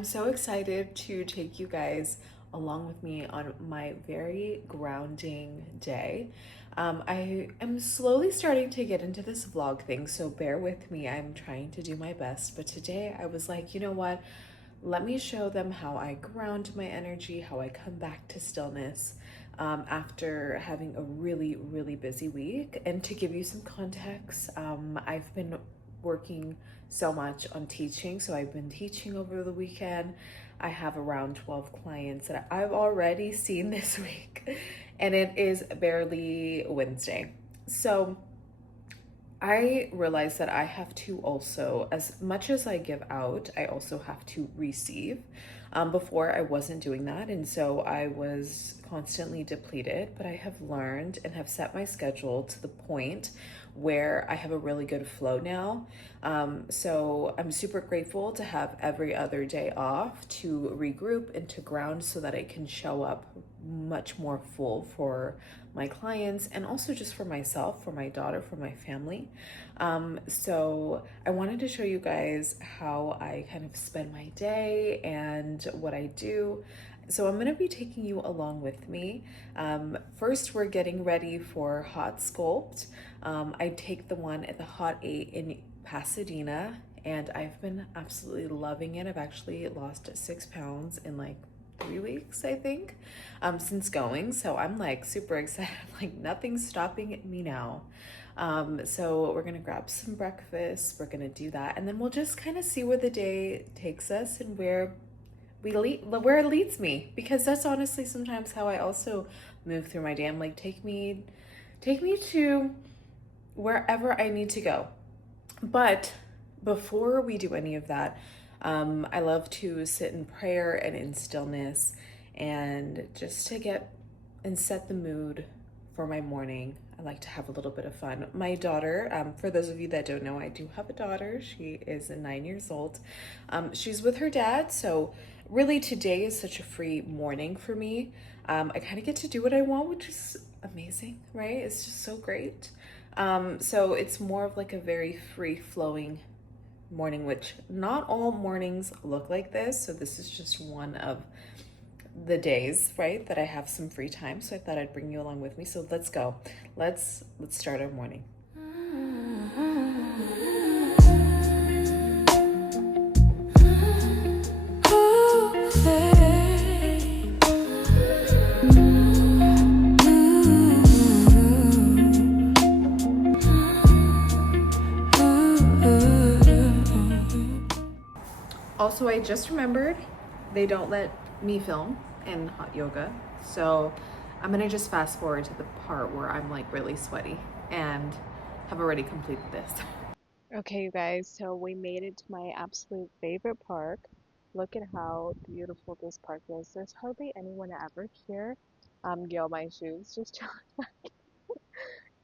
I'm so excited to take you guys along with me on my very grounding day. I am slowly starting to get into this vlog thing, so bear with me. I'm trying to do my best, but today I was like, you know what? Let me show them how I ground my energy, how I come back to stillness after having a really, really busy week. And to give you some context, I've been working so much on teaching. So I've been teaching over the weekend. I have around 12 clients that I've already seen this week, and it is barely Wednesday. So I realized that I have to also, as much as I give out, I also have to receive. Before I wasn't doing that, and so I was constantly depleted, but I have learned and have set my schedule to the point where I have a really good flow now. So I'm super grateful to have every other day off to regroup and to ground so that I can show up much more full for my clients and also just for myself, for my daughter, for my family. So I wanted to show you guys how I kind of spend my day and what I do. So I'm gonna be taking you along with me. First, we're getting ready for Hot Sculpt. I take the one at the Hot 8 in Pasadena, and I've been absolutely loving it. I've actually lost 6 pounds in like 3 weeks, I think, since going. So I'm like super excited. Like nothing's stopping me now. So we're gonna grab some breakfast. We're gonna do that, and then we'll just kind of see where the day takes us and where it leads me. Because that's honestly sometimes how I also move through my day. I'm like, take me to wherever I need to go. But before we do any of that, I love to sit in prayer and in stillness and just to get and set the mood for my morning. I like to have a little bit of fun. My daughter, for those of you that don't know, I do have a daughter. She is 9 years old. She's with her dad, so really today is such a free morning for me. I kind of get to do what I want, which is amazing, right? It's just so great. So it's more of like a very free flowing morning, which not all mornings look like this. So this is just one of the days, right, that I have some free time. So I thought I'd bring you along with me. So let's go. Let's start our morning. Also, I just remembered they don't let me film in hot yoga. So I'm gonna just fast forward to the part where I'm like really sweaty and have already completed this. Okay, you guys, so we made it to my absolute favorite park. Look at how beautiful this park is. There's hardly anyone ever here. Yo, my shoes just chilling.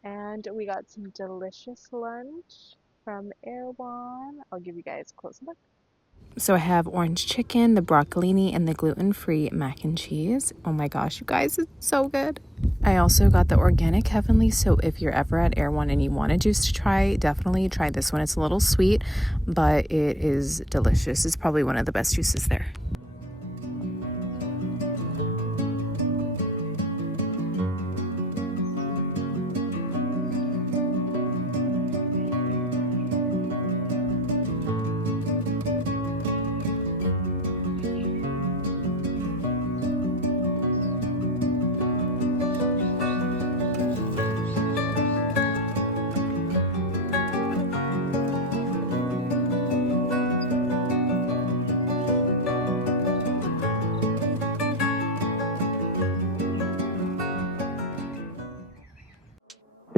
And we got some delicious lunch from Erewhon. I'll give you guys a close look. So I have orange chicken, the broccolini, and the gluten-free mac and cheese. Oh my gosh, you guys, it's so good. I also got the organic heavenly, so if you're ever at Erewhon and you want a juice to try, definitely try this one. It's a little sweet, but it is delicious. It's probably one of the best juices there.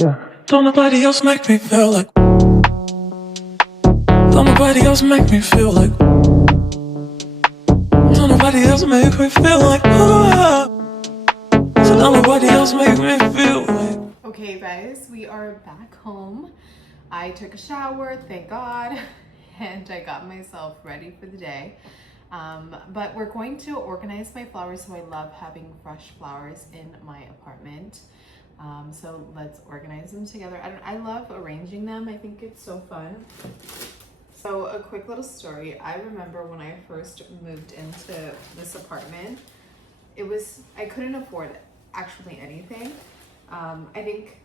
Yeah. Don't nobody else make me feel like. Don't nobody else make me feel like. Don't nobody else make me feel like. So don't nobody else make me feel like. Okay, guys, we are back home. I took a shower, thank God, and I got myself ready for the day. But we're going to organize my flowers, so I love having fresh flowers in my apartment. So let's organize them together. I love arranging them. I think it's so fun. So a quick little story. I remember when I first moved into this apartment, I couldn't afford actually anything. I think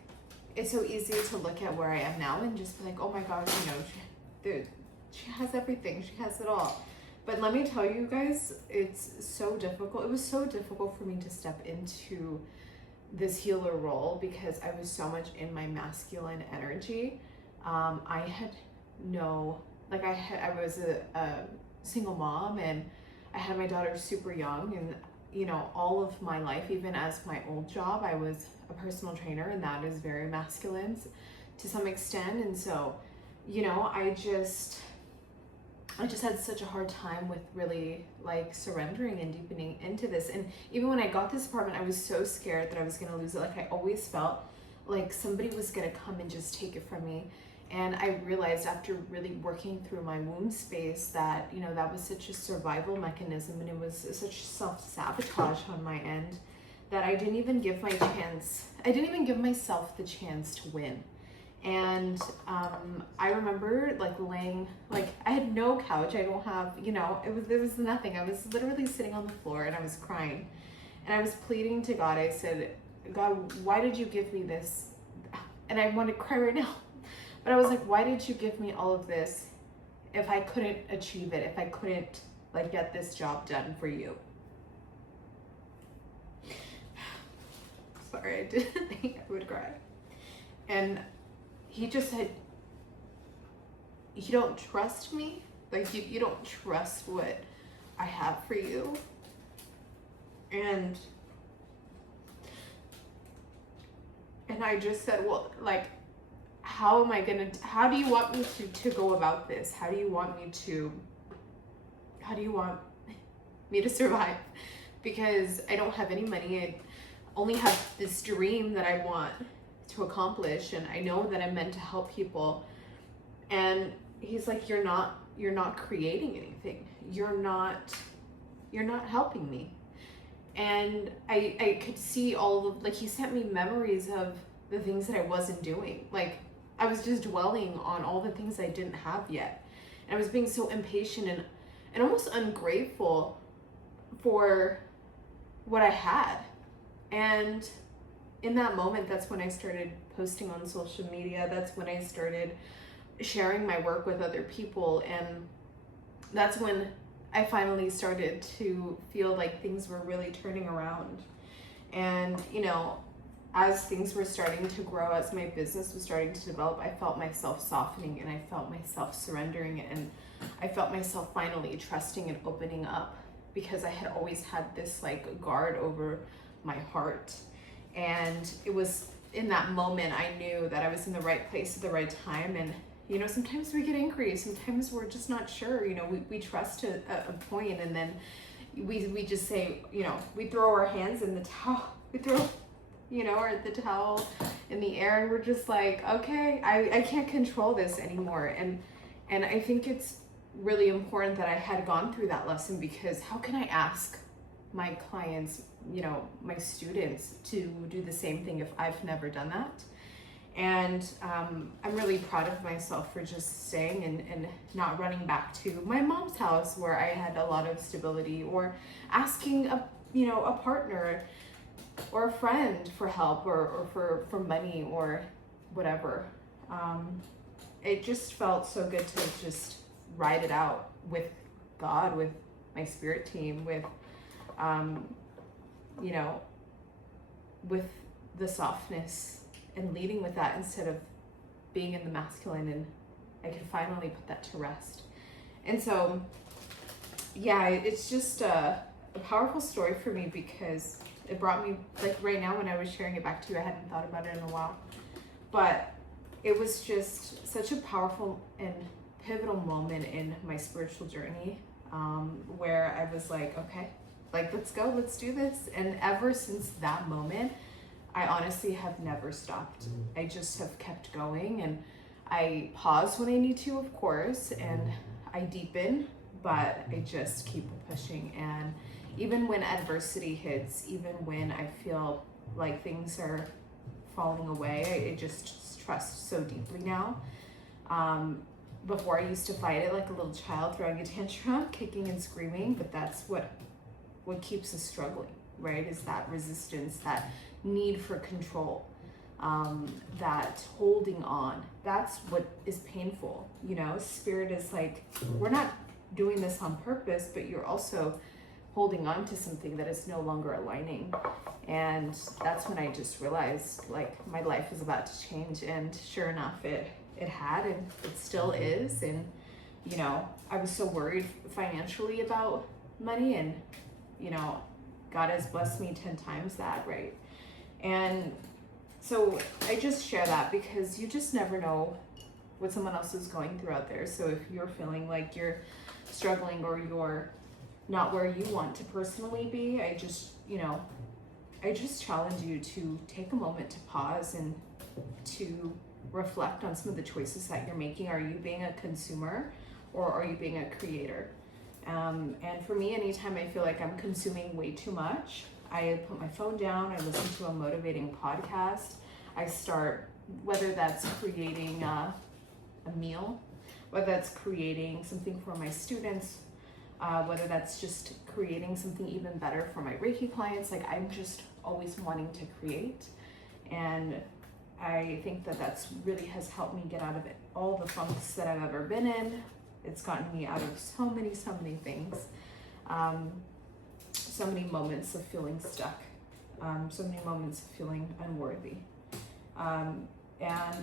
it's so easy to look at where I am now and just be like, oh my God, she has everything, she has it all. But let me tell you guys, it's so difficult. It was so difficult for me to step into this healer role because I was so much in my masculine energy. I had no, like I was a single mom, and I had my daughter super young, and all of my life, even as my old job, I was a personal trainer, and that is very masculine to some extent. And so, I just had such a hard time with really like surrendering and deepening into this. And even when I got this apartment, I was so scared that I was gonna lose it. Like I always felt like somebody was gonna come and just take it from me. And I realized after really working through my womb space that, that was such a survival mechanism, and it was such self-sabotage on my end that I didn't even give myself the chance to win. And I remember like laying, like I had no couch. I don't have, there was nothing. I was literally sitting on the floor and I was crying. And I was pleading to God. I said, God, why did you give me this? And I want to cry right now. But I was like, why did you give me all of this if I couldn't achieve it, if I couldn't like get this job done for you? Sorry, I didn't think I would cry. And he just said, you don't trust me? Like you don't trust what I have for you? And I just said, well, like, how do you want me to go about this? How do you want me to survive? Because I don't have any money. I only have this dream that I want to accomplish, and I know that I'm meant to help people. And he's like, you're not creating anything. You're not helping me. And I could see he sent me memories of the things that I wasn't doing. Like I was just dwelling on all the things I didn't have yet. And I was being so impatient and almost ungrateful for what I had. And in that moment, that's when I started posting on social media. That's when I started sharing my work with other people. And that's when I finally started to feel like things were really turning around. And, as things were starting to grow, as my business was starting to develop, I felt myself softening, and I felt myself surrendering, and I felt myself finally trusting and opening up, because I had always had this like guard over my heart. And it was in that moment I knew that I was in the right place at the right time. And sometimes we get angry, sometimes we're just not sure. We trust to a point, and then we just say, we throw our hands in the towel, or the towel in the air, and we're just like, okay, I can't control this anymore. And I think it's really important that I had gone through that lesson, because how can I ask my clients, my students, to do the same thing if I've never done that? And I'm really proud of myself for just staying and not running back to my mom's house where I had a lot of stability, or asking a partner or a friend for help, or for money or whatever. It just felt so good to just ride it out with God, with my spirit team, with with the softness, and leading with that instead of being in the masculine. And I could finally put that to rest. And so, yeah, it's just a powerful story for me, because it brought me, like right now when I was sharing it back to you, I hadn't thought about it in a while, but it was just such a powerful and pivotal moment in my spiritual journey, where I was like, okay, like, let's go, let's do this. And ever since that moment, I honestly have never stopped. I just have kept going, and I pause when I need to, of course, and I deepen, but I just keep pushing. And even when adversity hits, even when I feel like things are falling away, I just trust so deeply now. before I used to fight it like a little child, throwing a tantrum, kicking and screaming, but that's what keeps us struggling, right? Is that resistance, that need for control, that holding on. That's what is painful, you know? Spirit is like, we're not doing this on purpose, but you're also holding on to something that is no longer aligning. And that's when I just realized like my life is about to change. And sure enough, it had, and it still is. And, you know, I was so worried financially about money, and, you know, God has blessed me 10 times that, right? And so I just share that because you just never know what someone else is going through out there. So if you're feeling like you're struggling or you're not where you want to personally be, I just challenge you to take a moment to pause and to reflect on some of the choices that you're making. Are you being a consumer or are you being a creator? And for me, anytime I feel like I'm consuming way too much, I put my phone down, I listen to a motivating podcast, I start, whether that's creating a meal, whether that's creating something for my students, whether that's just creating something even better for my Reiki clients. Like, I'm just always wanting to create. And I think that that's really has helped me get out of it, all the funks that I've ever been in. It's gotten me out of so many things. So many moments of feeling stuck, so many moments of feeling unworthy. And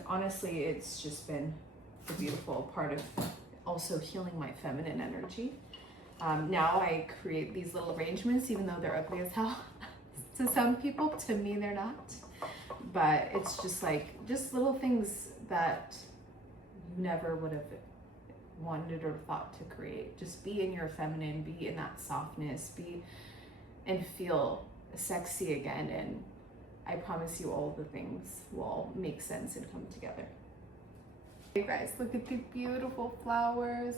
honestly, it's just been a beautiful part of also healing my feminine energy. Now I create these little arrangements, even though they're ugly as hell to some people. To me, they're not. But it's just like, just little things that you never would have wanted or thought to create. Just be in your feminine, be in that softness, be and feel sexy again. And I promise you all the things will make sense and come together. Hey guys, look at the beautiful flowers.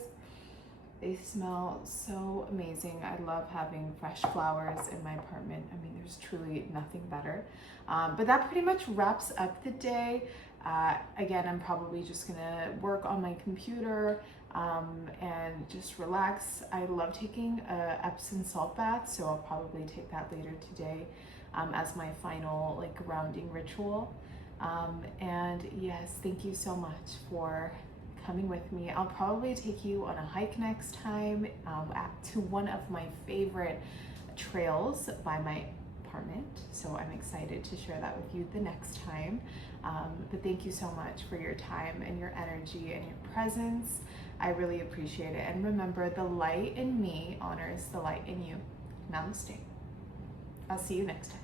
They smell so amazing. I love having fresh flowers in my apartment. I mean, there's truly nothing better. But that pretty much wraps up the day. Again, I'm probably just gonna work on my computer and just relax. I love taking a Epsom salt bath, so I'll probably take that later today as my final like grounding ritual. And yes, thank you so much for coming with me. I'll probably take you on a hike next time to one of my favorite trails by my apartment. So I'm excited to share that with you the next time. But thank you so much for your time and your energy and your presence. I really appreciate it. And remember, the light in me honors the light in you. Namaste. I'll see you next time.